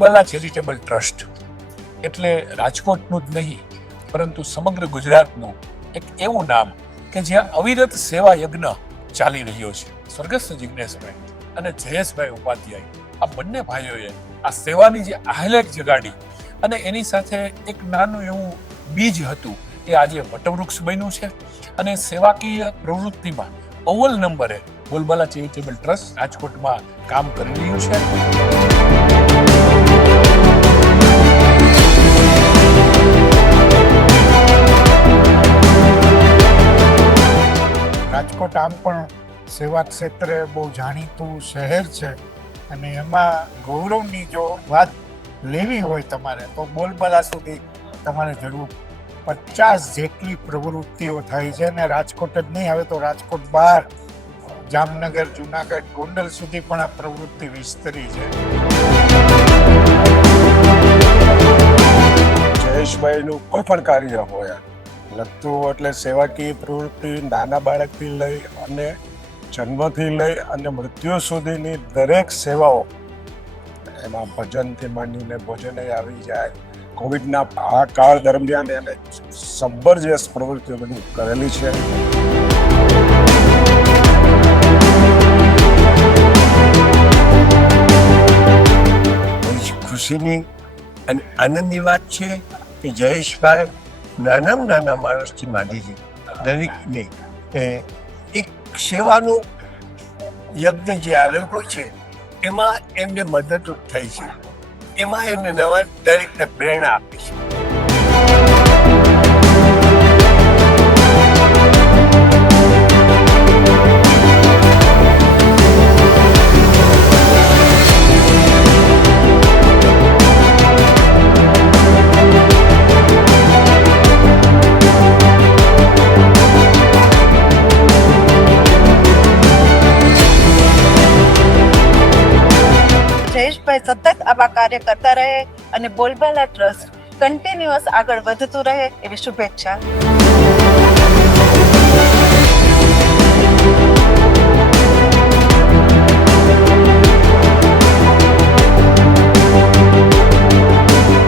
બોલબાલા charitable trust એટલે રાજકોટનું જ નહીં પરંતુ સમગ્ર ગુજરાતનું એક એવું નામ કે જ્યાં અવિરત સેવા યજ્ઞ ચાલી રહ્યો છે. સ્વર્ગસ્થ જિજ્ઞેશભાઈ અને જયેશભાઈ ઉપાધ્યાય આ બંને ભાઈઓએ આ સેવાની જે આહલેખ જગાડી અને એની સાથે એક નાનું એવું બીજ હતું એ આજે વટવૃક્ષ બન્યું છે અને સેવાકીય પ્રવૃત્તિમાં અવ્વલ નંબરે બોલબાલા ચેરિટેબલ ટ્રસ્ટ રાજકોટમાં કામ કરી રહ્યું છે. રાજકોટ આમ પણ સેવા ક્ષેત્રે બહુ જાણીતું શહેર છે અને એમાં ગૌરવની જો વાત લેવી હોય તમારે તો બોલબાલા સુધી તમારે જરૂર 50 જેટલી પ્રવૃત્તિઓ થાય છે અને રાજકોટ જ નહીં, હવે તો રાજકોટ બહાર જામનગર, જુનાગઢ, ગોંડલ સુધી પણ આ પ્રવૃત્તિ વિસ્તરી છે. જયેશભાઈનું કોઈ પણ કાર્ય હોય લગતું એટલે સેવાકીય પ્રવૃત્તિ નાના બાળકથી લઈ અને જન્મથી લઈ અને મૃત્યુ સુધીની દરેક સેવાઓ, એમાં ભજનથી માંડીને ભોજને આવી જાય. કોવિડના આ કાળ દરમિયાન એને જબરજસ્ત પ્રવૃત્તિઓ બધી કરેલી છે. ખુશીની અને આનંદની વાત છે કે જયેશભાઈ નાના માણસથી માંડીને દરેકને એક સેવાનું યજ્ઞ જે આરંભો છે એમાં એમને મદદરૂપ થઈ છે, એમાં એમને નવા દરેકને પ્રેરણા આપે છે. જયેશભાઈ સતત આવા કાર્ય કરતા રહે અને બોલબાલા ટ્રસ્ટ કન્ટિન્યુઅસ આગળ વધતું રહે એવી શુભેચ્છા.